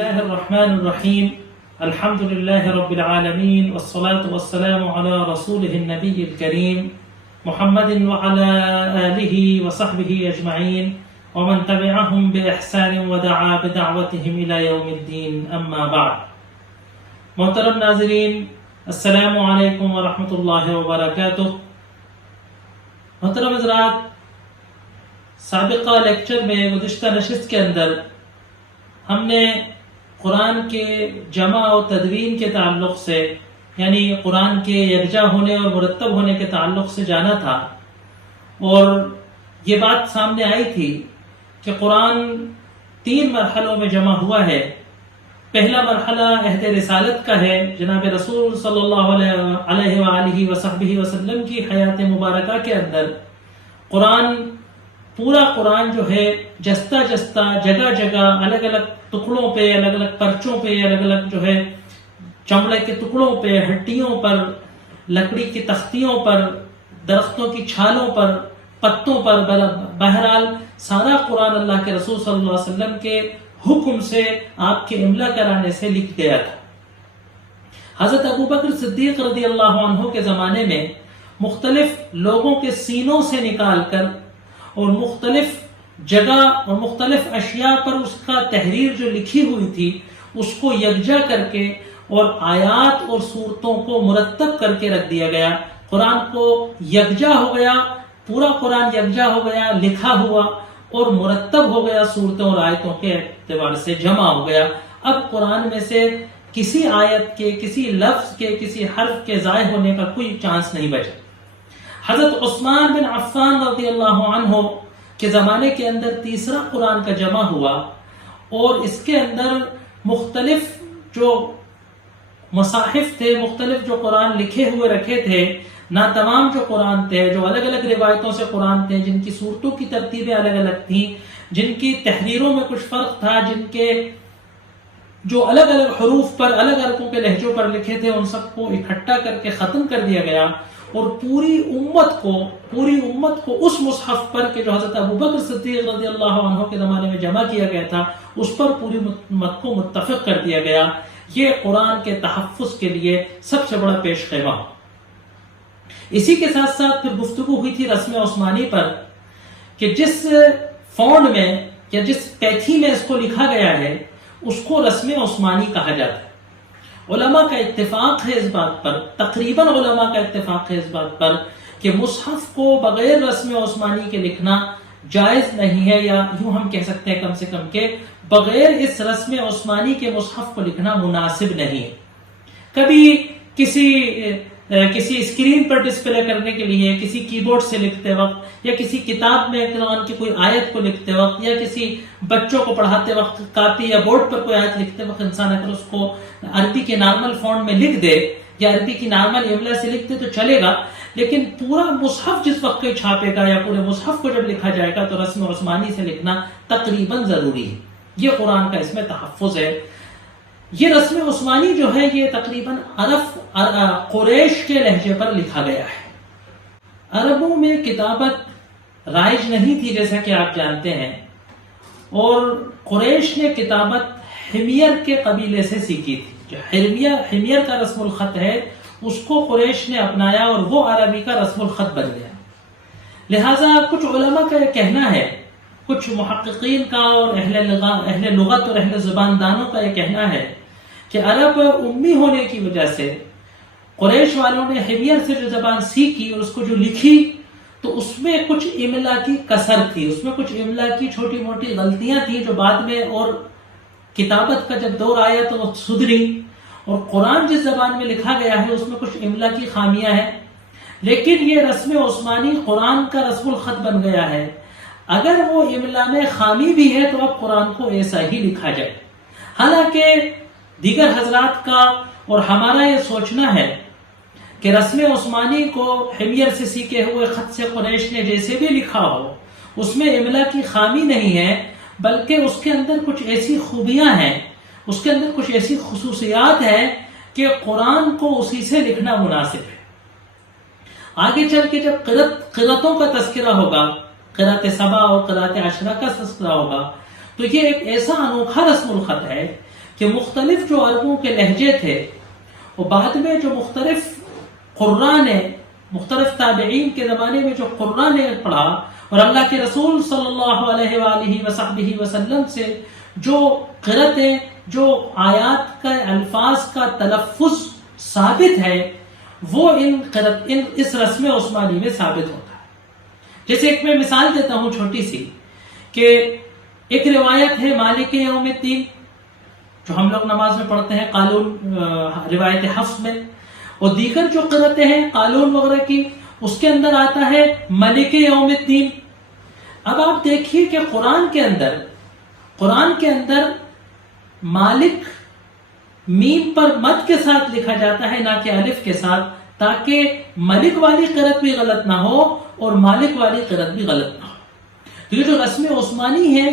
الله الرحمن الرحيم الحمد لله رب العالمين والصلاة والسلام على رسوله النبي الكريم محمد وعلى آله وصحبه أجمعين ومن تبعهم بإحسان ودعا بدعوتهم إلى يوم الدين أما بعد. محترم ناظرین، السلام علیکم ورحمۃ اللہ وبرکاتہ. محترم حضرات، سابقہ لیکچر میں گزشتہ نشست کے اندر ہم نے قرآن کے جمع و تدوین کے تعلق سے، یعنی قرآن کے یکجا ہونے اور مرتب ہونے کے تعلق سے جانا تھا، اور یہ بات سامنے آئی تھی کہ قرآن 3 مرحلوں میں جمع ہوا ہے. پہلا مرحلہ عہد رسالت کا ہے، جناب رسول صلی اللہ علیہ وآلہ وصحبہ وسلم کی حیات مبارکہ کے اندر پورا قرآن جو ہے جستہ جستہ جگہ جگہ الگ الگ ٹکڑوں پہ، الگ الگ پرچوں پہ، الگ الگ جو ہے چمڑے کے ٹکڑوں پہ، ہڈیوں پر، لکڑی کی تختیوں پر، درختوں کی چھالوں پر، پتوں پر، بہرحال سارا قرآن اللہ کے رسول صلی اللہ علیہ وسلم کے حکم سے، آپ کے املا کرانے سے لکھ گیا تھا. حضرت ابوبکر صدیق رضی اللہ عنہ کے زمانے میں مختلف لوگوں کے سینوں سے نکال کر اور مختلف جگہ اور مختلف اشیاء پر اس کا تحریر جو لکھی ہوئی تھی اس کو یکجا کر کے اور آیات اور صورتوں کو مرتب کر کے رکھ دیا گیا. قرآن کو یکجا ہو گیا، پورا قرآن یکجا ہو گیا، لکھا ہوا اور مرتب ہو گیا، صورتوں اور آیتوں کے اعتبار سے جمع ہو گیا. اب قرآن میں سے کسی آیت کے، کسی لفظ کے، کسی حرف کے ضائع ہونے کا کوئی چانس نہیں بچا. حضرت عثمان بن عفان رضی اللہ عنہ کے زمانے کے اندر تیسرا قرآن کا جمع ہوا، اور اس کے اندر مختلف جو مصاحف تھے، مختلف جو قرآن لکھے ہوئے رکھے تھے، نہ تمام جو قرآن تھے، جو الگ الگ روایتوں سے قرآن تھے، جن کی صورتوں کی ترتیبیں الگ الگ تھیں، جن کی تحریروں میں کچھ فرق تھا، جن کے جو الگ الگ حروف پر، الگ الگ کے لہجوں پر لکھے تھے، ان سب کو اکٹھا کر کے ختم کر دیا گیا، اور پوری امت کو اس مصحف پر کہ جو حضرت ابوبکر صدیق رضی اللہ عنہ کے زمانے میں جمع کیا گیا تھا، اس پر پوری امت کو متفق کر دیا گیا. یہ قرآن کے تحفظ کے لیے سب سے بڑا پیش خیمہ. اسی کے ساتھ ساتھ پھر گفتگو ہوئی تھی رسم عثمانی پر، کہ جس فونٹ میں یا جس پیتھی میں اس کو لکھا گیا ہے اس کو رسم عثمانی کہا جاتا ہے. علماء کا اتفاق ہے اس بات پر، تقریباً علماء کا اتفاق ہے اس بات پر کہ مصحف کو بغیر رسم عثمانی کے لکھنا جائز نہیں ہے، یا یوں ہم کہہ سکتے ہیں کم سے کم کہ بغیر اس رسم عثمانی کے مصحف کو لکھنا مناسب نہیں ہے. کبھی کسی اسکرین پر ڈسپلے کرنے کے لیے، کسی کی بورڈ سے لکھتے وقت، یا کسی کتاب میں قرآن کی کوئی آیت کو لکھتے وقت، یا کسی بچوں کو پڑھاتے وقت کاپی یا بورڈ پر کوئی آیت لکھتے وقت انسان اگر اس کو عربی کے نارمل فونٹ میں لکھ دے یا عربی کی نارمل املا سے لکھ دے تو چلے گا، لیکن پورا مصحف جس وقت کوئی چھاپے گا یا پورے مصحف کو جب لکھا جائے گا تو رسم عثمانی سے لکھنا تقریباً ضروری ہے. یہ قرآن کا اس میں تحفظ ہے. یہ رسم عثمانی جو ہے یہ تقریباً قریش کے لہجے پر لکھا گیا ہے. عربوں میں کتابت رائج نہیں تھی جیسا کہ آپ جانتے ہیں، اور قریش نے کتابت حمیر کے قبیلے سے سیکھی تھی. جو حمیر کا رسم الخط ہے اس کو قریش نے اپنایا اور وہ عربی کا رسم الخط بن گیا. لہٰذا کچھ علماء کا یہ کہنا ہے، کچھ محققین کا اور اہل لغت اور اہل زبان دانوں کا یہ کہنا ہے کہ عرب امی ہونے کی وجہ سے قریش والوں نے حمیر سے جو زبان سیکھی اور اس کو جو لکھی تو اس میں کچھ املا کی کسر تھی، اس میں کچھ املا کی چھوٹی موٹی غلطیاں تھیں جو بعد میں اور کتابت کا جب دور آیا تو وہ سدھری. اور قرآن جس زبان میں لکھا گیا ہے اس میں کچھ املا کی خامیاں ہیں، لیکن یہ رسم عثمانی قرآن کا رسم الخط بن گیا ہے. اگر وہ املا میں خامی بھی ہے تو اب قرآن کو ایسا ہی لکھا جائے. حالانکہ دیگر حضرات کا اور ہمارا یہ سوچنا ہے کہ رسم عثمانی کو حمیر سے سیکھے ہوئے خط سے قریش نے جیسے بھی لکھا ہو اس میں املا کی خامی نہیں ہے، بلکہ اس کے اندر کچھ ایسی خوبیاں ہیں، اس کے اندر کچھ ایسی خصوصیات ہیں کہ قرآن کو اسی سے لکھنا مناسب ہے. آگے چل کے جب قرأتوں کا تذکرہ ہوگا، قرأت سبع اور قرأت عشرہ کا تذکرہ ہوگا، تو یہ ایک ایسا انوکھا رسم الخط ہے کہ مختلف جو عربوں کے لہجے تھے وہ بعد میں جو مختلف قراء نے، مختلف تابعین کے زمانے میں جو قراء نے پڑھا اور اللہ کے رسول صلی اللہ علیہ وآلہ وصحبہ وسلم سے جو قرأتیں، جو آیات کا الفاظ کا تلفظ ثابت ہے، وہ اس رسم عثمانی میں ثابت ہوتا ہے۔ جیسے ایک میں مثال دیتا ہوں چھوٹی سی، کہ ایک روایت ہے مالک یوم الدین جو ہم لوگ نماز میں پڑھتے ہیں قالون روایت حفص میں، اور دیگر جو قرأتیں ہیں قالون وغیرہ کی، اس کے اندر آتا ہے ملک یوم الدین۔ اب آپ دیکھیے کہ قرآن کے اندر مالک میم پر مد کے ساتھ لکھا جاتا ہے، نہ کہ الف کے ساتھ، تاکہ ملک والی قرأت بھی غلط نہ ہو اور مالک والی قرأت بھی غلط نہ ہو۔ تو یہ جو رسم عثمانی ہے،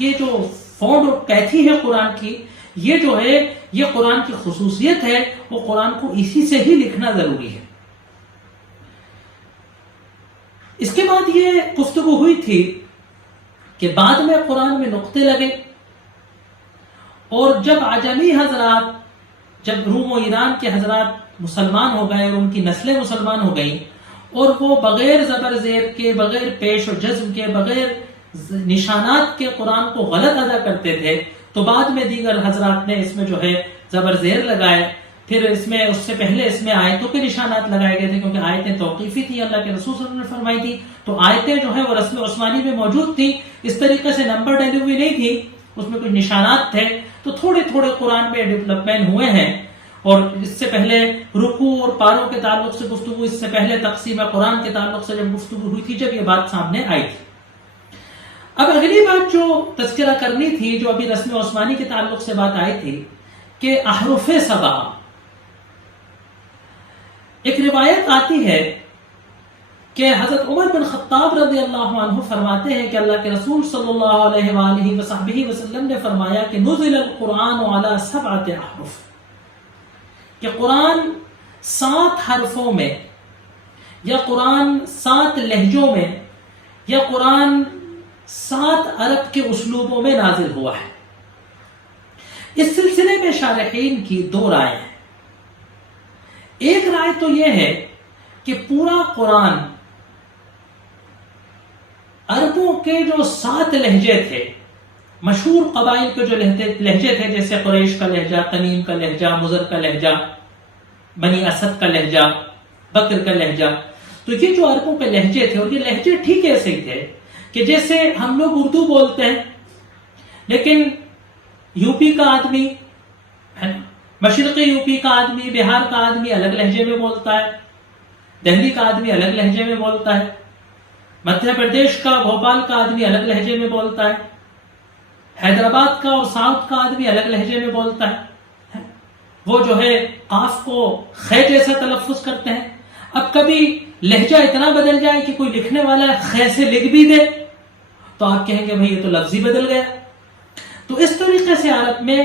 یہ جو فونٹ اور کیتھی ہے قرآن کی، یہ جو ہے یہ قرآن کی خصوصیت ہے، وہ قرآن کو اسی سے ہی لکھنا ضروری ہے۔ اس کے بعد یہ گفتگو ہوئی تھی کہ بعد میں قرآن میں نقطے لگے، اور جب عجمی حضرات، جب روم و ایران کے حضرات مسلمان ہو گئے اور ان کی نسلیں مسلمان ہو گئیں، اور وہ بغیر زبر زیر کے، بغیر پیش و جزم کے، بغیر نشانات کے قرآن کو غلط ادا کرتے تھے، تو بعد میں دیگر حضرات نے اس میں جو ہے زبر زیر لگائے۔ پھر اس سے پہلے اس میں آیتوں کے نشانات لگائے گئے تھے، کیونکہ آیتیں توقیفی تھیں، اللہ کے رسول صلی اللہ علیہ وسلم نے فرمائی تھی، تو آیتیں جو ہے وہ رسم عثمانی میں موجود تھیں، اس طریقے سے نمبر ڈلی ہوئی نہیں تھی، اس میں کچھ نشانات تھے۔ تو تھوڑے تھوڑے قرآن میں ڈیولپمنٹ ہوئے ہیں، اور اس سے پہلے رکوع اور پاروں کے تعلق سے گفتگو، اس سے پہلے تقسیم قرآن کے تعلق سے جب گفتگو ہوئی تھی، جب یہ بات سامنے آئی تھی۔ اب اگلی بات جو تذکرہ کرنی تھی، جو ابھی رسم عثمانی کے تعلق سے بات آئی تھی، کہ احرف سبعہ، ایک روایت آتی ہے کہ حضرت عمر بن خطاب رضی اللہ عنہ فرماتے ہیں کہ اللہ کے رسول صلی اللہ علیہ وآلہ وصحبہ وسلم نے فرمایا کہ نزل القرآن علی 7 احرف، کہ قرآن 7 حرفوں میں، یا قرآن 7 لہجوں میں، یا قرآن 7 عرب کے اسلوبوں میں نازل ہوا ہے۔ اس سلسلے میں شارحین کی 2 رائے ہیں۔ ایک رائے تو یہ ہے کہ پورا قرآن عربوں کے جو 7 لہجے تھے، مشہور قبائل کے جو لہجے تھے، جیسے قریش کا لہجہ، تمیم کا لہجہ، مضر کا لہجہ، بنی اسد کا لہجہ، بکر کا لہجہ، تو یہ جو عربوں کے لہجے تھے، اور یہ لہجے ٹھیک ایسے ہی تھے کہ جیسے ہم لوگ اردو بولتے ہیں، لیکن یو پی کا آدمی، مشرقی یو پی کا آدمی، بہار کا آدمی الگ لہجے میں بولتا ہے، دہلی کا آدمی الگ لہجے میں بولتا ہے، مدھیہ پردیش کا، بھوپال کا آدمی الگ لہجے میں بولتا ہے، حیدرآباد کا اور ساؤتھ کا آدمی الگ لہجے میں بولتا ہے، وہ جو ہے قاف کو خے جیسا تلفظ کرتے ہیں۔ اب کبھی لہجہ اتنا بدل جائے کہ کوئی لکھنے والا خے سے لکھ بھی دے تو آپ کہیں گے بھئی یہ تو لفظ ہی بدل گیا۔ تو اس طریقے سے عرب میں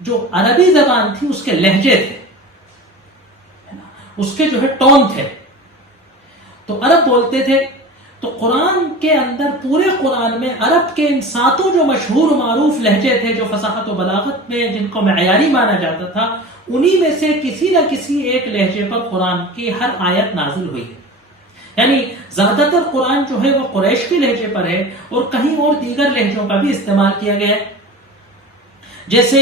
جو عربی زبان تھی اس کے لہجے تھے، اس کے جو ہے ٹون تھے، تو عرب بولتے تھے۔ تو قرآن کے اندر، پورے قرآن میں عرب کے ان 7 جو مشہور معروف لہجے تھے، جو فصاحت و بلاغت میں جن کو معیاری مانا جاتا تھا، انہی میں سے کسی نہ کسی ایک لہجے پر قرآن کی ہر آیت نازل ہوئی ہے۔ یعنی زیادہ تر قرآن جو ہے وہ قریش کے لہجے پر ہے، اور کہیں اور دیگر لہجوں کا بھی استعمال کیا گیا ہے۔ جیسے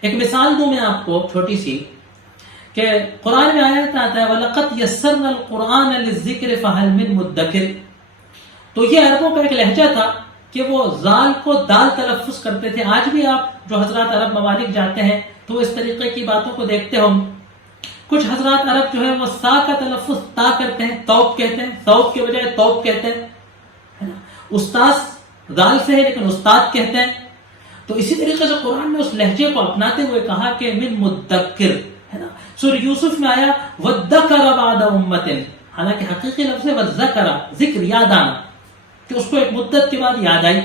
ایک مثال دوں میں آپ کو چھوٹی سی، کہ قرآن میں آیت آتا ہے وَلَقَدْ يَسَّرْنَا الْقُرْآنَ لِلذِّكْرِ فَهَلْ مِن مُدَّكِرٍ، تو یہ عربوں کا ایک لہجہ تھا کہ وہ زال کو دال تلفظ کرتے تھے۔ آج بھی آپ جو حضرات عرب ممالک جاتے ہیں تو اس طریقے کی باتوں کو دیکھتے ہوں۔ کچھ حضرات عرب جو ہے وہ سا کا تلفظ تا کرتے ہیں، توب کہتے ہیں، توب کے بجائے توب کہتے ہیں۔ استاذ دال سے ہے لیکن استاد کہتے ہیں۔ تو اسی طریقے سے قرآن نے اس لہجے کو اپناتے ہوئے کہا کہ من مدکر، ہے نا۔ سورہ یوسف میں آیا وَذَّكَرَ بَعْدَ أُمَّةٍ، حالانکہ حقیقی لفظ ہے وَذَّكَرَ، ذکر، یاد آنا، کہ اس کو ایک مدت کے بعد یاد آئی۔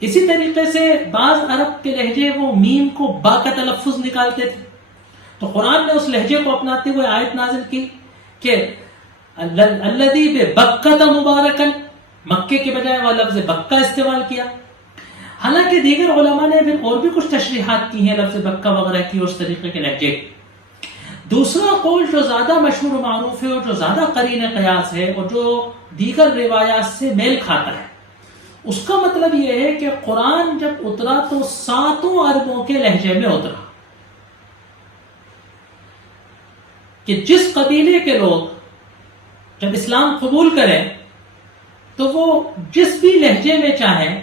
اسی طریقے سے بعض عرب کے لہجے وہ میم کو با کا تلفظ نکالتے تھے، تو قرآن نے اس لہجے کو اپناتے ہوئے آیت نازل کی کہ الذی ببکۃ مبارکا، مکے کے بجائے وہ لفظ بکہ استعمال کیا۔ حالانکہ دیگر علماء نے پھر اور بھی کچھ تشریحات کی ہیں لفظ بکہ وغیرہ کی اس طریقے کے لہجے. دوسرا قول جو زیادہ مشہور و معروف ہے اور جو زیادہ قرین قیاس ہے اور جو دیگر روایات سے میل کھاتا ہے، اس کا مطلب یہ ہے کہ قرآن جب اترا تو 7 عربوں کے لہجے میں اترا، کہ جس قبیلے کے لوگ جب اسلام قبول کریں تو وہ جس بھی لہجے میں چاہیں،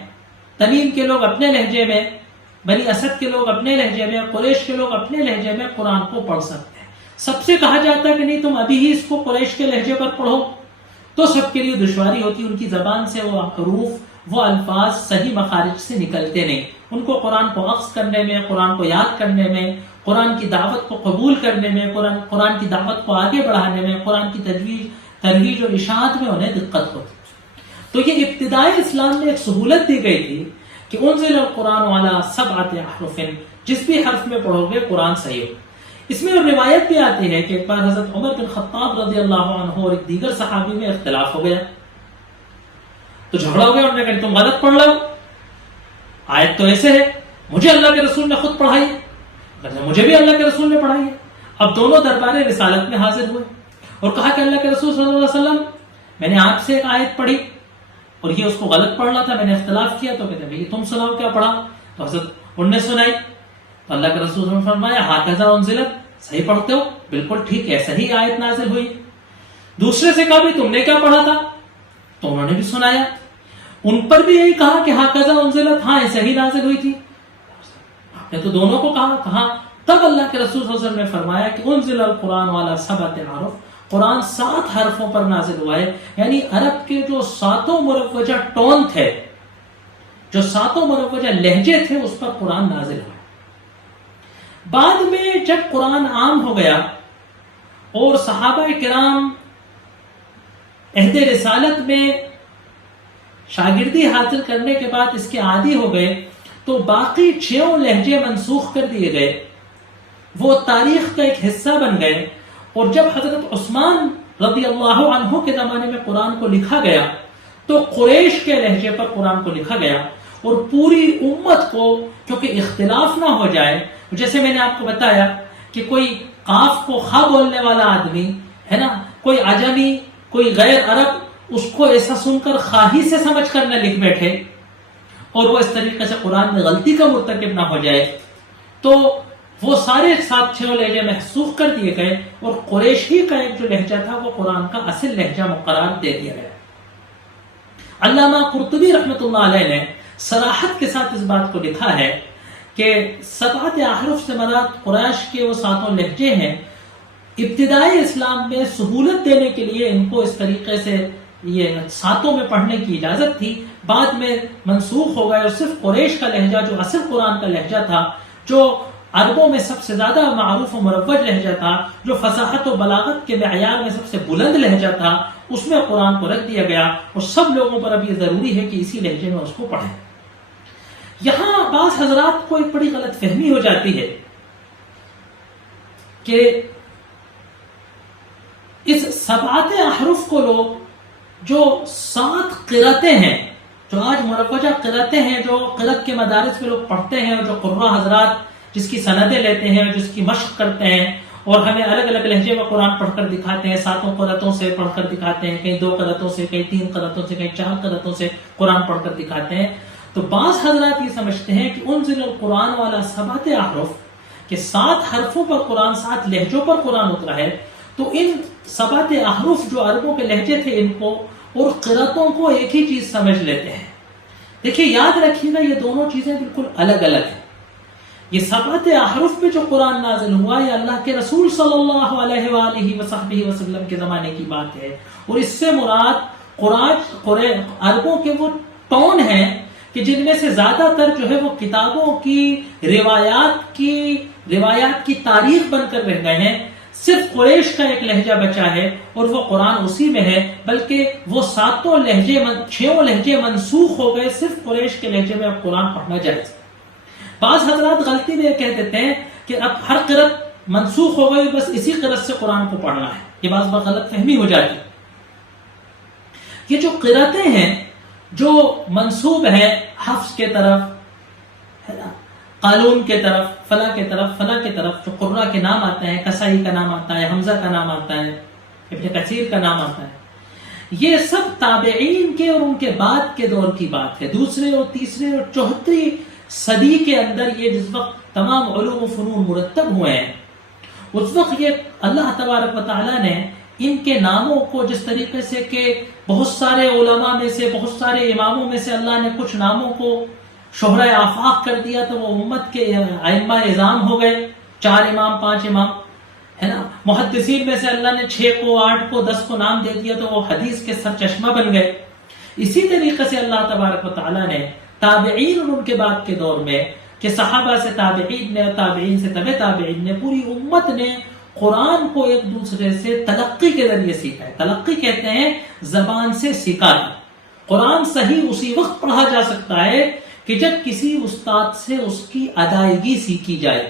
تمیم کے لوگ اپنے لہجے میں، بنی اسد کے لوگ اپنے لہجے میں، قریش کے لوگ اپنے لہجے میں قرآن کو پڑھ سکتے ہیں. سب سے کہا جاتا ہے کہ نہیں تم ابھی ہی اس کو قریش کے لہجے پر پڑھو، تو سب کے لیے دشواری ہوتی، ان کی زبان سے وہ حروف، وہ الفاظ صحیح مخارج سے نکلتے نہیں. ان کو قرآن کو اخذ کرنے میں، قرآن کو یاد کرنے میں، قرآن کی دعوت کو قبول کرنے میں، قرآن کی دعوت کو آگے بڑھانے میں، قرآن کی ترویج اور اشاعت میں انہیں دقت ہوتی. تو یہ ابتدائی اسلام میں ایک سہولت دی گئی تھی کہ انزل القرآن علی 7 احرف، جس بھی حرف میں پڑھو گے قرآن صحیح ہو. اس میں اور روایت بھی آتی ہے کہ ایک بار حضرت عمر بن خطاب رضی اللہ عنہ اور ایک دیگر صحابی میں اختلاف ہو گیا، تو جھگڑا ہو گیا. انہوں نے کہا تم غلط پڑھ لو، آیت تو ایسے ہے، مجھے اللہ کے رسول نے خود پڑھائی ہے، مجھے بھی اللہ کے رسول نے پڑھائی ہے. اب دونوں دربار رسالت میں حاضر ہوئے اور کہا کہ اللہ کے رسول صلی اللہ علیہ وسلم، میں نے آپ سے ایک آیت پڑھی اور یہ اس کو غلط پڑھ رہا تھا، میں نے اختلاف کیا. تو کہتے ہیں تم سناؤ کیا پڑھا. تو حضرت انہوں نے سنائی تو اللہ کے رسول نے فرمایا ہاکذا انزلت، صحیح پڑھتے ہو، بالکل ٹھیک ہے، صحیح آیت نازل ہوئی. دوسرے سے کہا بھی تم نے کیا پڑھا تھا، تو انہوں نے بھی سنایا. ان پر بھی یہی کہا کہ ہاکذا انزلت، ہاں صحیح نازل ہوئی تھی. آپ نے تو دونوں کو کہا. تب اللہ کے رسول صلی اللہ علیہ وسلم نے فرمایا کہ انزل القرآن علی 7 احرف، قرآن 7 حرفوں پر نازل ہوا ہے. یعنی عرب کے جو 7 مروجہ ٹون تھے، جو 7 مروجہ لہجے تھے، اس پر قرآن نازل ہوا. بعد میں جب قرآن عام ہو گیا اور صحابہ کرام عہد رسالت میں شاگردی حاصل کرنے کے بعد اس کے عادی ہو گئے، تو باقی 6 لہجے منسوخ کر دیے گئے، وہ تاریخ کا ایک حصہ بن گئے. اور جب حضرت عثمان رضی اللہ عنہ کے زمانے میں قرآن کو لکھا گیا تو قریش کے لہجے پر قرآن کو لکھا گیا، اور پوری امت کو، کیونکہ اختلاف نہ ہو جائے، جیسے میں نے آپ کو بتایا کہ کوئی قاف کو خا بولنے والا آدمی ہے نا، کوئی عجمی، کوئی غیر عرب، اس کو ایسا سن کر خواہی سے سمجھ کر نہ لکھ بیٹھے اور وہ اس طریقے سے قرآن میں غلطی کا مرتکب نہ ہو جائے. تو وہ سارے 7 لہجے محسوس کر دیے گئے اور قریشی کا ایک جو لہجہ تھا وہ قرآن کا اصل لہجہ مقرر دے دیا گیا. علامہ قرطبی رحمۃ اللہ علیہ نے صراحت کے ساتھ اس بات کو لکھا ہے کہ 7 احرف سے مراد قریش کے وہ 7 لہجے ہیں. ابتدائی اسلام میں سہولت دینے کے لیے ان کو اس طریقے سے یہ 7 میں پڑھنے کی اجازت تھی، بعد میں منسوخ ہو گئے اور صرف قریش کا لہجہ جو اصل قرآن کا لہجہ تھا، جو عربوں میں سب سے زیادہ معروف و مروج لہجہ تھا، جو فصاحت و بلاغت کے معیار میں سب سے بلند لہجہ تھا، اس میں قرآن کو رکھ دیا گیا اور سب لوگوں پر اب یہ ضروری ہے کہ اسی لہجے میں اس کو پڑھیں. یہاں بعض حضرات کو ایک بڑی غلط فہمی ہو جاتی ہے کہ اس 7 احرف کو لوگ جو 7 قرأتیں ہیں، جو آج مروجہ قرأتیں ہیں، جو قرأت کے مدارس میں لوگ پڑھتے ہیں اور جو قراء حضرات جس کی سندیں لیتے ہیں، جس کی مشق کرتے ہیں اور ہمیں الگ الگ لہجے میں قرآن پڑھ کر دکھاتے ہیں، 7 قرأتوں سے پڑھ کر دکھاتے ہیں، کہیں 2 قرأتوں سے، کہیں 3 قرأتوں سے، کہیں 4 قرأتوں سے قرآن پڑھ کر دکھاتے ہیں. تو بعض حضرات یہ سمجھتے ہیں کہ انزل القرآن والا 7 احرف، کہ 7 حرفوں پر قرآن، 7 لہجوں پر قرآن اترا ہے، تو ان 7 احرف جو عربوں کے لہجے تھے ان کو اور قرأتوں کو ایک ہی چیز سمجھ لیتے ہیں. دیکھیے یاد رکھیے گا یہ دونوں چیزیں بالکل الگ الگ ہیں. یہ 7 احرف پہ جو قرآن نازل ہوا یہ اللہ کے رسول صلی اللہ علیہ وآلہ وصحبہ وسلم کے زمانے کی بات ہے، اور اس سے مراد عربوں کے وہ ٹون ہیں کہ جن میں سے زیادہ تر جو ہے وہ کتابوں کی روایات کی تاریخ بن کر رہ گئے ہیں. صرف قریش کا ایک لہجہ بچا ہے اور وہ قرآن اسی میں ہے، بلکہ وہ 6 لہجے منسوخ ہو گئے، صرف قریش کے لہجے میں اب قرآن پڑھنا جائز. بعض حضرات غلطی میں کہہ دیتے ہیں کہ اب ہر قرأت منسوخ ہو گئی، بس اسی قرأت سے قرآن کو پڑھنا ہے. یہ بعض بار غلط فہمی ہو جاتی. یہ جو قرأتیں ہیں جو منسوب ہیں حفظ کے طرف، ہے نا، قالون کے طرف، فلاں کے طرف، فلاں کے طرف جو قراء کے نام آتے ہیں، کسائی کا نام آتا ہے، حمزہ کا نام آتا ہے، ابن کثیر کا نام آتا ہے، یہ سب تابعین کے اور ان کے بعد کے دور کی بات ہے. دوسرے اور تیسرے اور چوتھی صدی کے اندر یہ جس وقت تمام علوم و فنون مرتب ہوئے ہیں، اس وقت یہ اللہ تبارک و تعالیٰ نے ان کے ناموں کو جس طریقے سے کہ بہت سارے علماء میں سے، بہت سارے اماموں میں سے اللہ نے کچھ ناموں کو شہرۂ آفاق کر دیا تو وہ امت کے ائمہ اعظام ہو گئے، 4 امام 5 امام، ہے نا. محدثین میں سے اللہ نے 6 کو 8 کو 10 کو نام دے دیا تو وہ حدیث کے سرچشمہ بن گئے. اسی طریقے سے اللہ تبارک و تعالیٰ نے تابعین اور ان کے بعد کے دور میں کہ صحابہ سے تابعین نے اور تابعین سے تبع تابعین نے، پوری امت نے قرآن کو ایک دوسرے سے تلقی کے ذریعے سیکھا ہے. تلقی کہتے ہیں زبان سے سیکھا ہے. قرآن صحیح اسی وقت پڑھا جا سکتا ہے کہ جب کسی استاد سے اس کی ادائیگی سیکھی جائے.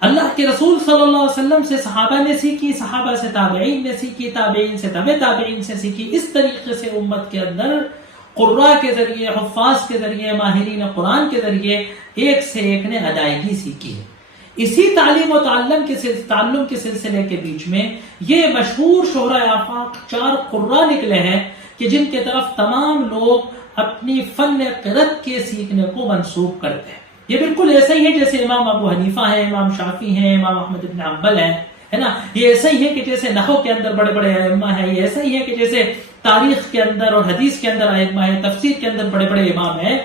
اللہ کے رسول صلی اللہ علیہ وسلم سے صحابہ نے سیکھی، صحابہ سے تابعین نے سیکھی، تابعین سے تبع تابعین سے سیکھی. اس طریقے سے امت کے اندر قراء کے ذریعے، حفاظ کے ذریعے، ماہرین قرآن کے ذریعے ایک سے ایک نے ادائیگی سیکھی ہے. اسی تعلیم و تعلم کے سلسلے کے بیچ میں یہ مشہور شہرۂ آفاق 4 قراء نکلے ہیں کہ جن کے طرف تمام لوگ اپنی فن قرأت کے سیکھنے کو منسوب کرتے ہیں. یہ بالکل ایسا ہی ہے جیسے امام ابو حنیفہ ہیں، امام شافعی ہیں، امام احمد بن حنبل ہیں، ہے نا. یہ ایسا ہی ہے کہ جیسے نحو کے اندر بڑے بڑے ائمہ ہیں، یہ ایسا ہی ہے کہ جیسے تاریخ کے اندر اور حدیث کے اندر ائمہ ہیں، تفسیر کے اندر بڑے بڑے امام ہیں.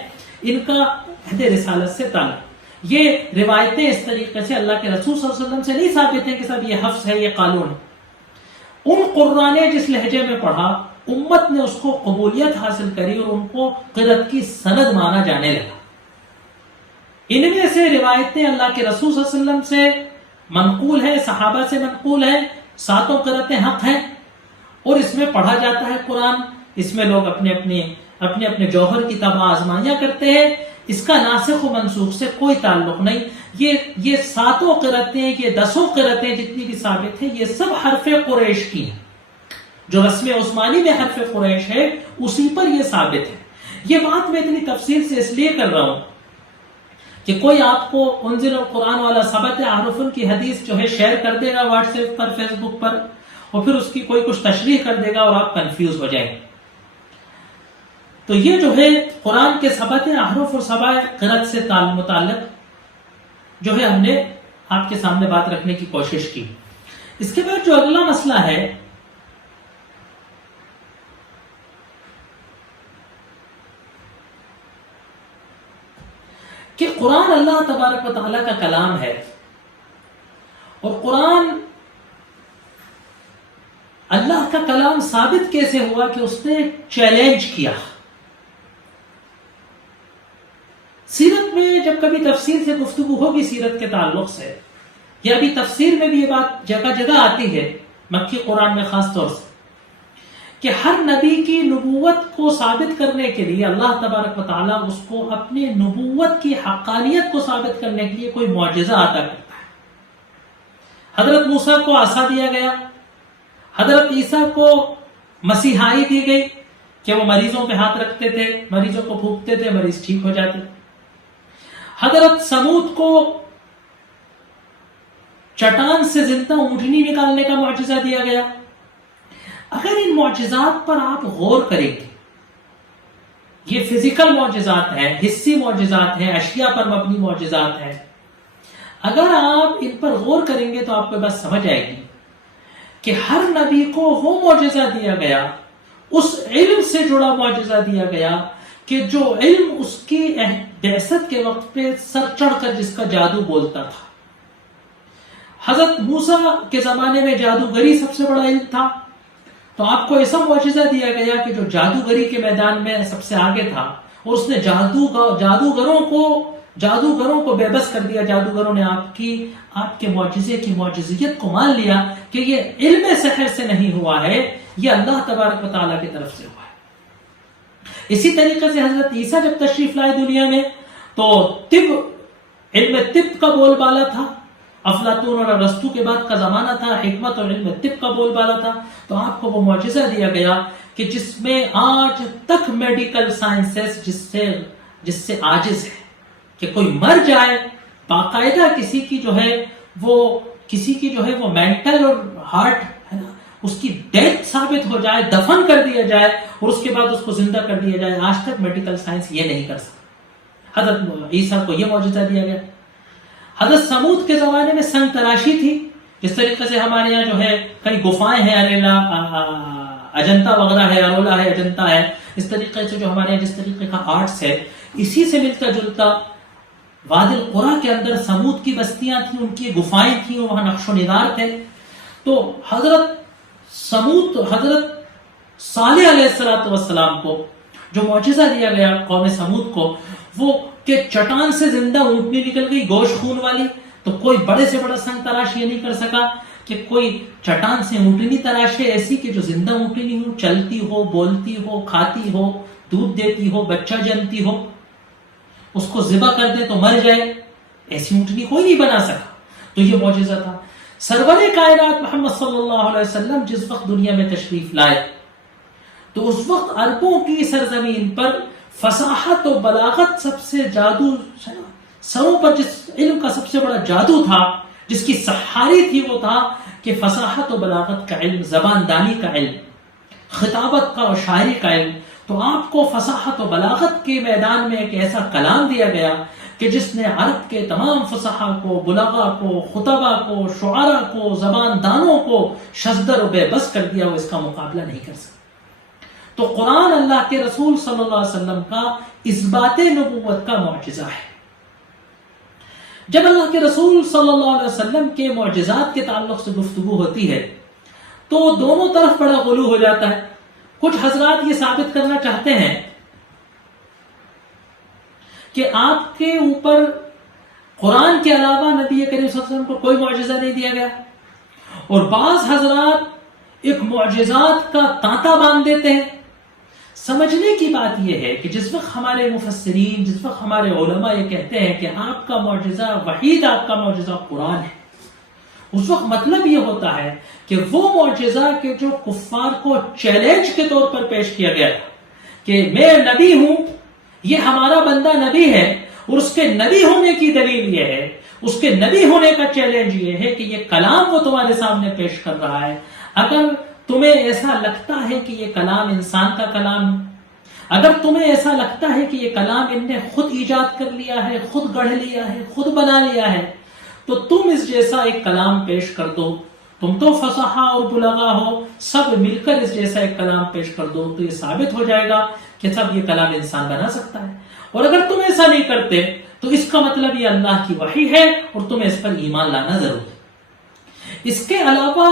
ان کا عہد رسالت سے تعلق. یہ روایتیں اس طریقے سے اللہ کے رسول صلی اللہ علیہ وسلم سے نہیں ثابت ہیں کہ صاحب یہ حفظ ہے، یہ قالون. ان قراء نے جس لہجے میں پڑھا، امت نے اس کو قبولیت حاصل کری اور ان کو قرأت کی سند مانا جانے لگا. ان میں سے روایتیں اللہ کے رسول صلی اللہ علیہ وسلم سے منقول ہے، صحابہ سے منقول ہے، 7 قرأتیں حق ہیں اور اس میں پڑھا جاتا ہے قرآن. اس میں لوگ اپنے اپنے جوہر کی طبع آزمائیاں کرتے ہیں. اس کا ناسخ و منسوخ سے کوئی تعلق نہیں. یہ 7 قرأتیں، یہ 10 قرأتیں جتنی بھی ثابت ہیں، یہ سب حرف قریش کی ہیں. جو رسم عثمانی میں حرف قریش ہے اسی پر یہ ثابت ہے. یہ بات میں اتنی تفصیل سے اس لیے کر رہا ہوں کہ کوئی آپ کو انزل القرآن والا ثبت احرف کی حدیث جو ہے شیئر کر دے گا واٹس ایپ پر، فیس بک پر، اور پھر اس کی کوئی کچھ تشریح کر دے گا اور آپ کنفیوز ہو جائیں. تو یہ جو ہے قرآن کے ثبت احرف اور سبع قرأت سے متعلق جو ہے ہم نے آپ کے سامنے بات رکھنے کی کوشش کی. اس کے بعد جو اگلا مسئلہ ہے کہ قرآن اللہ تبارک و تعالیٰ کا کلام ہے اور قرآن اللہ کا کلام ثابت کیسے ہوا کہ اس نے چیلنج کیا. سیرت میں جب کبھی تفسیر سے گفتگو ہوگی سیرت کے تعلق سے، یا ابھی تفسیر میں بھی یہ بات جگہ جگہ آتی ہے، مکی قرآن میں خاص طور سے، کہ ہر نبی کی نبوت کو ثابت کرنے کے لیے اللہ تبارک و تعالیٰ اس کو اپنی نبوت کی حقانیت کو ثابت کرنے کے لیے کوئی معجزہ عطا کرتا ہے. حضرت موسیٰ کو عصا دیا گیا، حضرت عیسیٰ کو مسیحائی دی گئی کہ وہ مریضوں پہ ہاتھ رکھتے تھے، مریضوں کو پھونکتے تھے، مریض ٹھیک ہو جاتے. حضرت سمود کو چٹان سے زندہ اونٹنی نکالنے کا معجزہ دیا گیا. اگر ان معجزات پر آپ غور کریں گے، یہ فزیکل معجزات ہیں، حسی معجزات ہیں، اشیاء پر مبنی معجزات ہیں، اگر آپ ان پر غور کریں گے تو آپ کو بس سمجھ آئے گی کہ ہر نبی کو وہ معجزہ دیا گیا، اس علم سے جڑا معجزہ دیا گیا کہ جو علم اس کی بعثت کے وقت پہ سر چڑھ کر جس کا جادو بولتا تھا. حضرت موسیٰ کے زمانے میں جادوگری سب سے بڑا علم تھا، تو آپ کو ایسا معجزہ دیا گیا کہ جو جادوگری کے میدان میں سب سے آگے تھا اور اس نے جادوگروں کو بے بس کر دیا. جادوگروں نے آپ کے معجزے کی معجزیت کو مان لیا کہ یہ علم سحر سے نہیں ہوا ہے، یہ اللہ تبارک و تعالیٰ کی طرف سے ہوا ہے. اسی طریقے سے حضرت عیسیٰ جب تشریف لائے دنیا میں تو علم طب کا بول بالا تھا. افلاطون اور ارسطو کے بعد کا زمانہ تھا، حکمت اور علم طب کا بول بالا تھا. تو آپ کو وہ معجزہ دیا گیا کہ جس میں آج تک میڈیکل سائنسز، جس سے جس سے عاجز ہے کہ کوئی مر جائے باقاعدہ کسی کی جو ہے وہ مینٹل اور ہارٹ ہے نا اس کی ڈیتھ ثابت ہو جائے، دفن کر دیا جائے اور اس کے بعد اس کو زندہ کر دیا جائے، آج تک میڈیکل سائنس یہ نہیں کر سکتا۔ حضرت عیسیٰ کو یہ معجزہ دیا گیا۔ حضرت سمود کے زمانے میں سنگ تراشی تھی، جس طریقے سے ہمارے یہاں جو ہے کئی گفائیں ہیں، اریلا اجنتا وغیرہ ہے، ارولا ہے، اجنتا ہے، اس طریقے سے جو ہمارے یہاں جس طریقے کا آرٹس ہے، اسی سے ملتا جلتا وادی القریٰ کے اندر سمود کی بستیاں تھیں، ان کی گفائیں تھیں، وہاں نقش و نگار تھے۔ تو حضرت صالح علیہ السلام کو جو معجزہ دیا گیا قوم سمود کو، وہ کہ چٹان سے زندہ اونٹنی نکل گئی گوشت خون والی، تو کوئی بڑے سے بڑا سنگ تراش یہ نہیں کر سکا کہ کوئی چٹان سے اونٹنی تراشے ایسی کہ جو زندہ اونٹنی ہو، چلتی ہو، بولتی ہو، کھاتی ہو، دودھ دیتی ہو، بچہ جنتی ہو، اس کو ذبح کر دے تو مر جائے، ایسی اونٹنی کوئی نہیں بنا سکا۔ تو یہ معجزہ تھا۔ سرور کائنات محمد صلی اللہ علیہ وسلم جس وقت دنیا میں تشریف لائے تو اس وقت عربوں کی سرزمین پر فصاحت و بلاغت سب سے جادو، سروں پر جس علم کا سب سے بڑا جادو تھا، جس کی سحاری تھی، وہ تھا کہ فصاحت و بلاغت کا علم، زبان دانی کا علم، خطابت کا اور شاعری کا علم۔ تو آپ کو فصاحت و بلاغت کے میدان میں ایک ایسا کلام دیا گیا کہ جس نے عرب کے تمام فصحا کو، بلغا کو، خطبا کو، شعراء کو، زبان دانوں کو شزدر و بے بس کر دیا، وہ اس کا مقابلہ نہیں کر سکتا۔ تو قرآن اللہ کے رسول صلی اللہ علیہ وسلم کا اثبات نبوت کا معجزہ ہے۔ جب اللہ کے رسول صلی اللہ علیہ وسلم کے معجزات کے تعلق سے گفتگو ہوتی ہے تو دونوں طرف بڑا غلو ہو جاتا ہے۔ کچھ حضرات یہ ثابت کرنا چاہتے ہیں کہ آپ کے اوپر قرآن کے علاوہ نبی کریم صلی اللہ علیہ وسلم کو کوئی معجزہ نہیں دیا گیا، اور بعض حضرات ایک معجزات کا تانتا باندھ دیتے ہیں۔ سمجھنے کی بات یہ ہے کہ جس وقت ہمارے مفسرین، جس وقت ہمارے علماء یہ کہتے ہیں کہ آپ کا معجزہ وحید، آپ کا معجزہ قرآن ہے، اس وقت مطلب یہ ہوتا ہے کہ وہ معجزہ کے جو کفار کو چیلنج کے طور پر پیش کیا گیا تھا کہ میں نبی ہوں، یہ ہمارا بندہ نبی ہے، اور اس کے نبی ہونے کی دلیل یہ ہے، اس کے نبی ہونے کا چیلنج یہ ہے کہ یہ کلام وہ تمہارے سامنے پیش کر رہا ہے۔ اگر تمہیں ایسا لگتا ہے کہ یہ کلام انسان کا کلام ہے، اگر تمہیں ایسا لگتا ہے کہ یہ کلام ان نے خود ایجاد کر لیا ہے، خود گڑھ لیا ہے، خود بنا لیا ہے، تو تم اس جیسا ایک کلام پیش کر دو۔ تم تو فصحا اور بلغا ہو، سب مل کر اس جیسا ایک کلام پیش کر دو تو یہ ثابت ہو جائے گا کہ سب یہ کلام انسان بنا سکتا ہے۔ اور اگر تم ایسا نہیں کرتے تو اس کا مطلب یہ اللہ کی وحی ہے اور تمہیں اس پر ایمان لانا ضروری ہے۔ اس کے علاوہ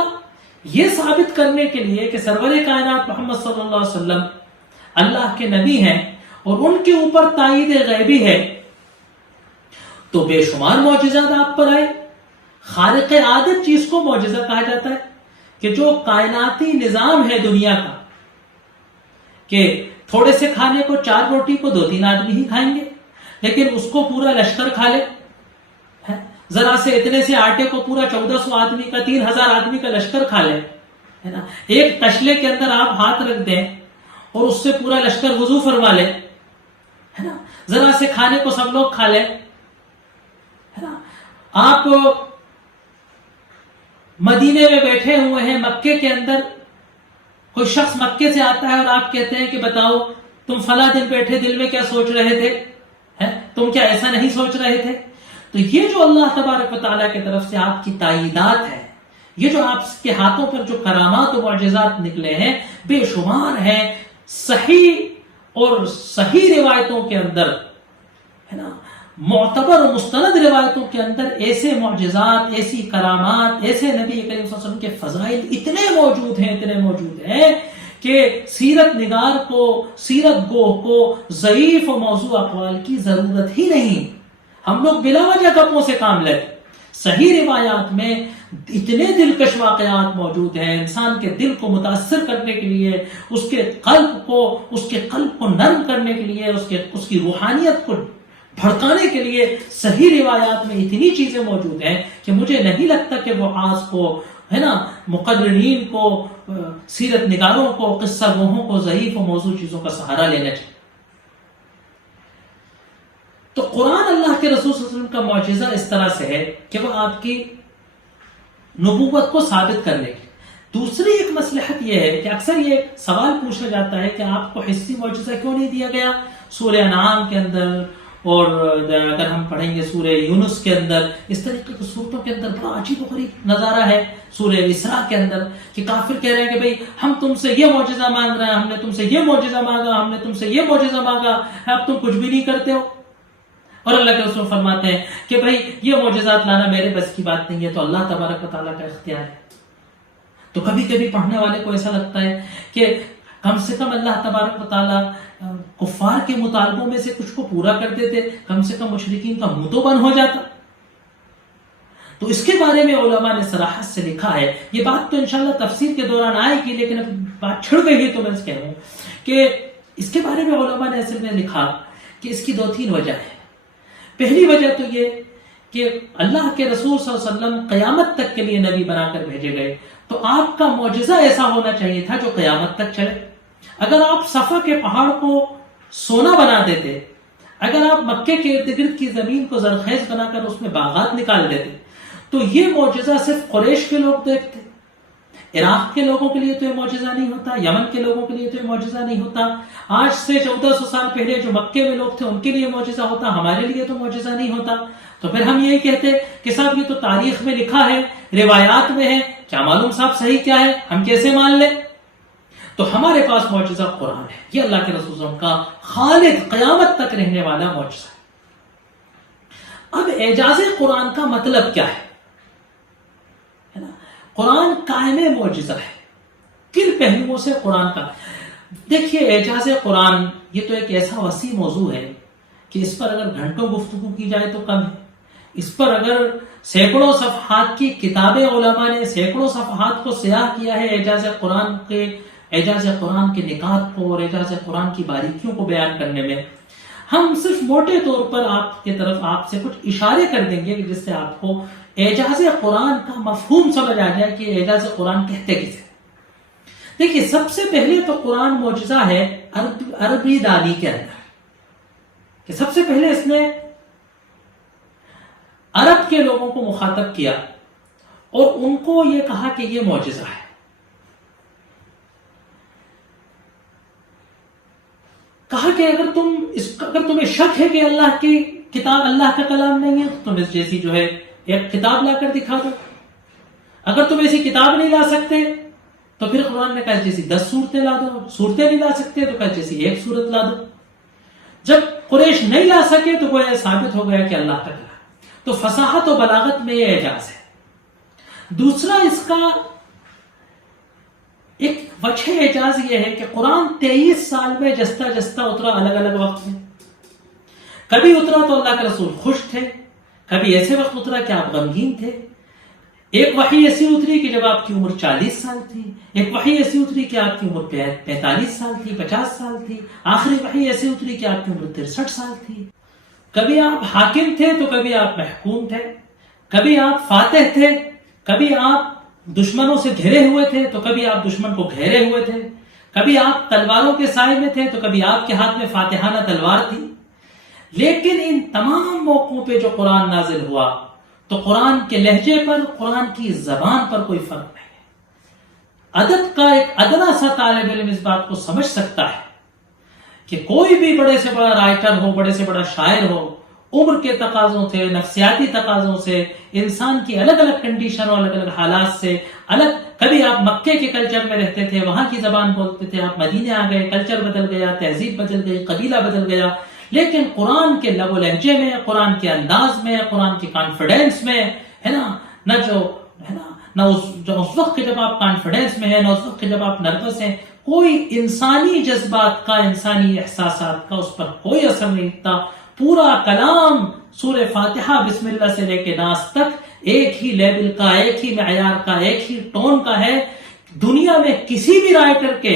یہ ثابت کرنے کے لیے کہ سرور کائنات محمد صلی اللہ علیہ وسلم اللہ کے نبی ہیں اور ان کے اوپر تائید غیبی ہے، تو بے شمار معجزات آپ پر آئے۔ خارق عادت چیز کو معجزہ کہا جاتا ہے کہ جو کائناتی نظام ہے دنیا کا، کہ تھوڑے سے کھانے کو 4 روٹی کو 2-3 آدمی ہی کھائیں گے، لیکن اس کو پورا لشکر کھا لے، ذرا سے اتنے سے آٹے کو پورا 1400 آدمی کا، 3000 آدمی کا لشکر کھا لے، ہے نا۔ ایک تشلے کے اندر آپ ہاتھ رکھ دیں اور اس سے پورا لشکر وضو فرما لے، ہے نا۔ ذرا سے کھانے کو سب لوگ کھا لے، ہے نا۔ آپ مدینے میں بیٹھے ہوئے ہیں، مکے کے اندر کوئی شخص مکے سے آتا ہے اور آپ کہتے ہیں کہ بتاؤ تم فلاں دن بیٹھے دل میں کیا سوچ رہے تھے، تم کیا ایسا نہیں سوچ رہے تھے؟ تو یہ جو اللہ تبارک و تعالیٰ کی طرف سے آپ کی تائیدات ہے، یہ جو آپ کے ہاتھوں پر جو کرامات و معجزات نکلے ہیں، بے شمار ہیں۔ صحیح روایتوں کے اندر، ہے نا، معتبر و مستند روایتوں کے اندر ایسے معجزات، ایسی کرامات، ایسے نبی کریم صلی اللہ علیہ وسلم کے فضائل اتنے موجود ہیں کہ سیرت نگار کو، سیرت گوہ کو ضعیف و موضوع اقوال کی ضرورت ہی نہیں۔ ہم لوگ بلا وجہ گپوں سے کام لیتے۔ صحیح روایات میں اتنے دلکش واقعات موجود ہیں، انسان کے دل کو متاثر کرنے کے لیے، اس کے قلب کو نرم کرنے کے لیے، اس کی روحانیت کو بھڑکانے کے لیے صحیح روایات میں اتنی چیزیں موجود ہیں کہ مجھے نہیں لگتا کہ وہ آج کو، ہے نا، مقررین کو، سیرت نگاروں کو، قصہ گوہوں کو ضعیف و موضوع چیزوں کا سہارا لینا چاہیے۔ تو قرآن اللہ کے رسول صلی اللہ علیہ وسلم کا معجزہ اس طرح سے ہے کہ وہ آپ کی نبوت کو ثابت کر لے گی. دوسری ایک مصلحت یہ ہے کہ اکثر یہ سوال پوچھا جاتا ہے کہ آپ کو حسی معجزہ کیوں نہیں دیا گیا سورہ انعام کے اندر، اور اگر ہم پڑھیں گے سورہ یونس کے اندر، اس طریقے کی صورتوں کے اندر بڑا عجیب و غریب نظارہ ہے. سورہ اسراء کے اندر کہ کافر کہہ رہے ہیں کہ بھئی ہم تم سے یہ معجزہ مانگ رہے ہیں، ہم نے تم سے یہ معجزہ مانگا، ہم نے تم سے یہ معجزہ مانگا، اب تم کچھ بھی نہیں کرتے ہو. اور اللہ کے رسول فرماتے ہیں کہ بھئی یہ معجزات لانا میرے بس کی بات نہیں ہے، تو اللہ تبارک و تعالیٰ کا اختیار ہے. تو کبھی کبھی پڑھنے والے کو ایسا لگتا ہے کہ کم سے کم اللہ تبارک و تعالیٰ کفار کے مطالبوں میں سے کچھ کو پورا کر دیتے، کم سے کم مشرکین کا منہ تو بند ہو جاتا. تو اس کے بارے میں علماء نے صراحت سے لکھا ہے. یہ بات تو انشاءاللہ تفسیر کے دوران آئے گی، لیکن اب بات چھڑ گئی تو میں کہہ رہا ہوں کہ اس کے بارے میں علماء نے اصل میں لکھا کہ اس کی 2-3 وجہ ہے. پہلی وجہ تو یہ کہ اللہ کے رسول صلی اللہ علیہ وسلم قیامت تک کے لیے نبی بنا کر بھیجے گئے، تو آپ کا معجزہ ایسا ہونا چاہیے تھا جو قیامت تک چلے. اگر آپ صفا کے پہاڑ کو سونا بنا دیتے، اگر آپ مکے کے ارد گرد کی زمین کو زرخیز بنا کر اس میں باغات نکال دیتے، تو یہ معجزہ صرف قریش کے لوگ دیکھتے. عراق کے لوگوں کے لیے تو یہ معجزہ نہیں ہوتا، یمن کے لوگوں کے لیے تو یہ معجزہ نہیں ہوتا. آج سے 1400 سال پہلے جو مکے میں لوگ تھے ان کے لیے معجزہ ہوتا، ہمارے لیے تو معجزہ نہیں ہوتا. تو پھر ہم یہی کہتے کہ صاحب یہ تو تاریخ میں لکھا ہے، روایات میں ہے، کیا معلوم صاحب صحیح کیا ہے، ہم کیسے مان لیں. تو ہمارے پاس معجزہ قرآن ہے، یہ اللہ کے رسول صلی اللہ علیہ وسلم کا خالد قیامت تک رہنے والا معجزہ ہے. اب اعجاز قرآن کا مطلب کیا ہے؟ قرآن قائم معجزہ ہے. کن پہلوؤں سے قرآن کا؟ دیکھیے اعجاز قرآن یہ تو ایک ایسا وسیع موضوع ہے کہ اس پر اگر گھنٹوں گفتگو کی جائے تو کم ہے. اس پر اگر سینکڑوں صفحات کی کتابیں علماء نے سینکڑوں صفحات کو سیاہ کیا ہے اعجاز قرآن کے نکات کو اور اعجاز قرآن کی باریکیوں کو بیان کرنے میں. ہم صرف موٹے طور پر آپ کے طرف آپ سے کچھ اشارے کر دیں گے جس سے آپ کو اعجاز قرآن کا مفہوم سمجھ آ جائے کہ اعجاز قرآن کہتے کسے. دیکھیے سب سے پہلے تو قرآن معجزہ ہے عربی دانی کے اندر، کہ سب سے پہلے اس نے عرب کے لوگوں کو مخاطب کیا اور ان کو یہ کہا کہ یہ معجزہ ہے. کہا کہ اگر تمہیں شک ہے کہ اللہ کی کتاب اللہ کا کلام نہیں ہے تو تم اس جیسی جو ہے ایک کتاب لا کر دکھا دو. اگر تم ایسی کتاب نہیں لا سکتے تو پھر قرآن نے کہا جیسی 10 صورتیں لا دو. صورتیں نہیں لا سکتے تو کہا جیسی 1 صورت لا دو. جب قریش نہیں لا سکے تو وہ ثابت ہو گیا کہ اللہ کا کلام. تو فصاحت و بلاغت میں یہ اعجاز ہے. دوسرا اس کا ایک وجہ اعجاز یہ ہے کہ قرآن 23 سال میں جستا جستا اترا الگ الگ وقت میں. کبھی اترا تو اللہ کے رسول خوش تھے، کبھی ایسے وقت اترا کہ آپ غمگین تھے. ایک وحی ایسی اتری کہ جب آپ کی عمر 40 سال تھی، ایک وحی ایسی اتری کہ آپ کی عمر 45 سال تھی، 50 سال تھی. آخری وحی ایسی اتری کہ آپ کی عمر 63 سال تھی. کبھی آپ حاکم تھے تو کبھی آپ محکوم تھے، کبھی آپ فاتح تھے، کبھی آپ دشمنوں سے گھرے ہوئے تھے تو کبھی آپ دشمن کو گھیرے ہوئے تھے، کبھی آپ تلواروں کے سائے میں تھے تو کبھی آپ کے ہاتھ میں فاتحانہ تلوار تھی. لیکن ان تمام موقعوں پہ جو قرآن نازل ہوا تو قرآن کے لہجے پر، قرآن کی زبان پر کوئی فرق نہیں ہے. ادب کا ایک ادنا سا طالب علم اس بات کو سمجھ سکتا ہے کہ کوئی بھی بڑے سے بڑا رائٹر ہو، بڑے سے بڑا شاعر ہو، عمر کے تقاضوں سے، نفسیاتی تقاضوں سے، انسان کی الگ الگ کنڈیشنوں، الگ الگ حالات سے کبھی آپ مکے کے کلچر میں رہتے تھے، وہاں کی زبان بولتے تھے، آپ مدینے آ گئے، کلچر بدل گیا، تہذیب بدل گئی، قبیلہ بدل گیا. لیکن قرآن کے لب و لہجے میں، قرآن کے انداز میں، قرآن کی کانفیڈنس میں ہے نا، نہ اس وقت جب آپ کانفیڈنس میں ہیں، نہ اس وقت جب آپ نروس ہیں، کوئی انسانی جذبات کا، انسانی احساسات کا اس پر کوئی اثر نہیں ہوتا. پورا کلام سورہ فاتحہ بسم اللہ سے لے کے ناس تک ایک ہی لیول کا، ایک ہی معیار کا، ایک ہی ٹون کا ہے. دنیا میں کسی بھی رائٹر کے،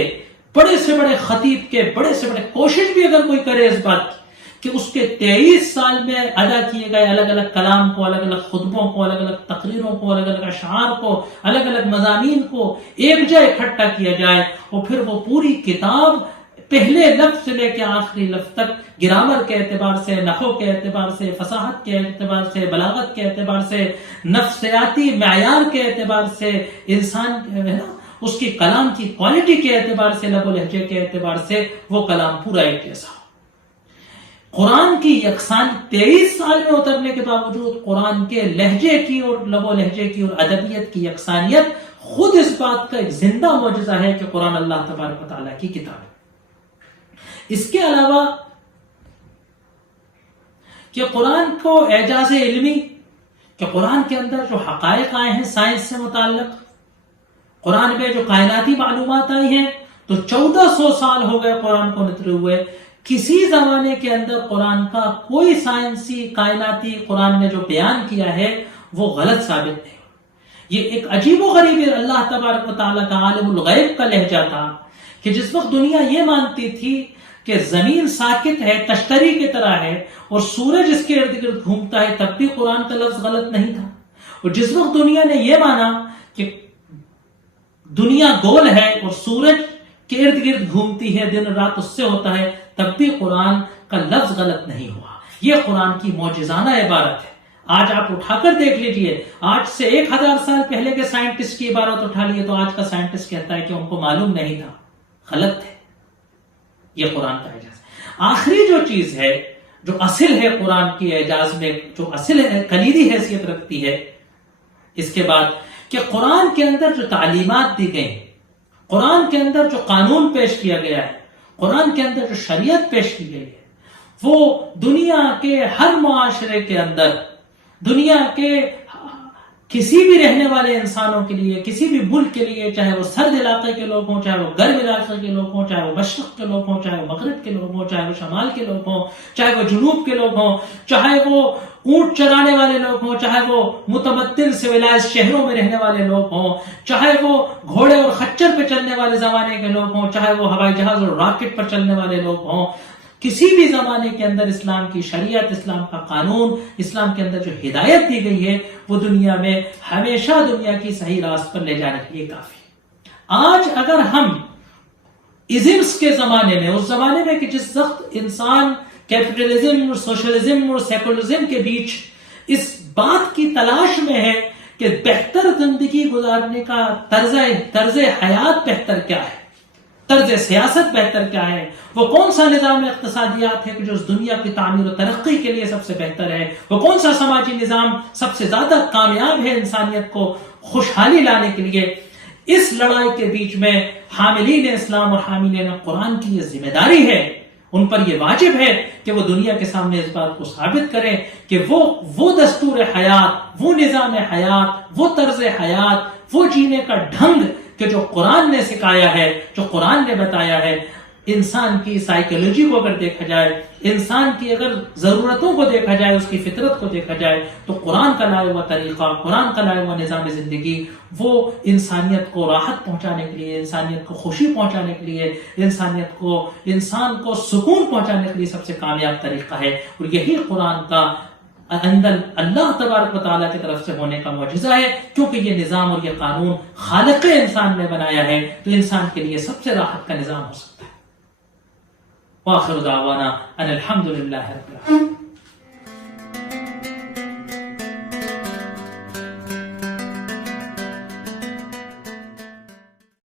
بڑے سے بڑے خطیب کے، بڑے سے بڑے کوشش بھی اگر کوئی کرے اس بات کہ اس کے 23 سال میں ادا کیے گئے الگ الگ کلام کو، الگ الگ خطبوں کو، الگ الگ تقریروں کو، الگ الگ اشعار کو، الگ الگ مضامین کو ایک جگہ اکٹھا کیا جائے اور پھر وہ پوری کتاب پہلے لفظ سے لے کے آخری لفظ تک گرامر کے اعتبار سے، نحو کے اعتبار سے، فصاحت کے اعتبار سے، بلاغت کے اعتبار سے، نفسیاتی معیار کے اعتبار سے، انسان اس کی کلام کی کوالٹی کے اعتبار سے، لب و لہجے کے اعتبار سے وہ کلام پورا ایک جیسا ہو۔ قرآن کی یکساں 23 سال میں اترنے کے باوجود قرآن کے لہجے کی اور لب و لہجے کی اور ادبیت کی یکسانیت خود اس بات کا ایک زندہ معجزہ ہے کہ قرآن اللہ تبارک و تعالیٰ کی کتاب ہے۔ اس کے علاوہ کہ قرآن کو اعجاز علمی، کہ قرآن کے اندر جو حقائق آئے ہیں سائنس سے متعلق، قرآن میں جو کائناتی معلومات آئی ہیں، تو 1400 سال ہو گئے قرآن کو نترے ہوئے، کسی زمانے کے اندر قرآن کا کوئی سائنسی کائناتی قرآن نے جو بیان کیا ہے وہ غلط ثابت نہیں۔ یہ ایک عجیب و غریب اللہ تبارک و تعالیٰ کا عالم الغیب کا لہجہ تھا کہ جس وقت دنیا یہ مانتی تھی کہ زمین ساکت ہے، تشتری کی طرح ہے، اور سورج اس کے ارد گرد گھومتا ہے، تب بھی قرآن کا لفظ غلط نہیں تھا۔ اور جس وقت دنیا نے یہ مانا کہ دنیا گول ہے اور سورج کے ارد گرد گھومتی ہے، دن رات اس سے ہوتا ہے، تب بھی قرآن کا لفظ غلط نہیں ہوا۔ یہ قرآن کی معجزانہ عبارت ہے۔ آج آپ اٹھا کر دیکھ لیجئے، آج سے 1000 سال پہلے کے سائنٹسٹ کی عبارت اٹھا لیے تو آج کا سائنٹسٹ کہتا ہے کہ ان کو معلوم نہیں تھا، غلط ہے۔ یہ قرآن کا اعجاز ہے۔ آخری جو چیز ہے، جو اصل ہے قرآن کی اعجاز میں، جو اصل ہے، کلیدی حیثیت رکھتی ہے اس کے بعد، کہ قرآن کے اندر جو تعلیمات دی گئی، قرآن کے اندر جو قانون پیش کیا گیا ہے، قرآن کے اندر جو شریعت پیش کی گئی ہے، وہ دنیا کے ہر معاشرے کے اندر، دنیا کے کسی بھی رہنے والے انسانوں کے لیے، کسی بھی ملک کے لیے، چاہے وہ سرد علاقے کے لوگ ہوں، چاہے وہ گرم علاقے کے لوگ ہوں، چاہے وہ مشرق کے لوگ ہوں، چاہے وہ مغرب کے لوگ ہوں، چاہے وہ شمال کے لوگ ہوں، چاہے وہ جنوب کے لوگ ہوں، چاہے وہ اونٹ چرانے والے لوگ ہوں، چاہے وہ متمدن سویلائز شہروں میں رہنے والے لوگ ہوں، چاہے وہ گھوڑے اور خچر پہ چلنے والے زمانے کے لوگ ہوں، چاہے وہ ہوائی جہاز اور راکٹ پر چلنے والے لوگ ہوں، کسی بھی زمانے کے اندر اسلام کی شریعت، اسلام کا قانون، اسلام کے اندر جو ہدایت دی گئی ہے وہ دنیا میں ہمیشہ دنیا کی صحیح راست پر لے جانے کے لیے کافی ہے۔ آج اگر ہم ازمس کے زمانے میں، اس زمانے میں کہ جس وقت انسان کیپٹلزم اور سوشلزم اور سیکولرزم کے بیچ اس بات کی تلاش میں ہے کہ بہتر زندگی گزارنے کا طرز حیات بہتر کیا ہے، طرز سیاست بہتر کیا ہے، وہ کون سا نظام اقتصادیات ہے کہ جو اس دنیا کی تعمیر و ترقی کے لیے سب سے بہتر ہے، وہ کون سا سماجی نظام سب سے زیادہ کامیاب ہے انسانیت کو خوشحالی لانے کے لیے، اس لڑائی کے بیچ میں حاملین اسلام اور حاملین قرآن کی یہ ذمہ داری ہے، ان پر یہ واجب ہے کہ وہ دنیا کے سامنے اس بات کو ثابت کریں کہ وہ دستور حیات، وہ نظام حیات، وہ طرز حیات، وہ جینے کا ڈھنگ کہ جو قرآن نے سکھایا ہے، جو قرآن نے بتایا ہے، انسان کی سائیکولوجی کو اگر دیکھا جائے، انسان کی اگر ضرورتوں کو دیکھا جائے، اس کی فطرت کو دیکھا جائے، تو قرآن کا لایا ہوا طریقہ، قرآن کا لایا ہوا نظام زندگی، وہ انسانیت کو راحت پہنچانے کے لیے، انسانیت کو خوشی پہنچانے کے لیے، انسان کو سکون پہنچانے کے لیے سب سے کامیاب طریقہ ہے، اور یہی قرآن کا اندر اللہ تبارک و تعالیٰ کی طرف سے ہونے کا معجزہ ہے، کیونکہ یہ نظام اور یہ قانون خالق انسان نے بنایا ہے، تو انسان کے لیے سب سے راحت کا نظام ہو سکتا ہے۔ وآخر دعوانا ان الحمد للہ رب العالمین۔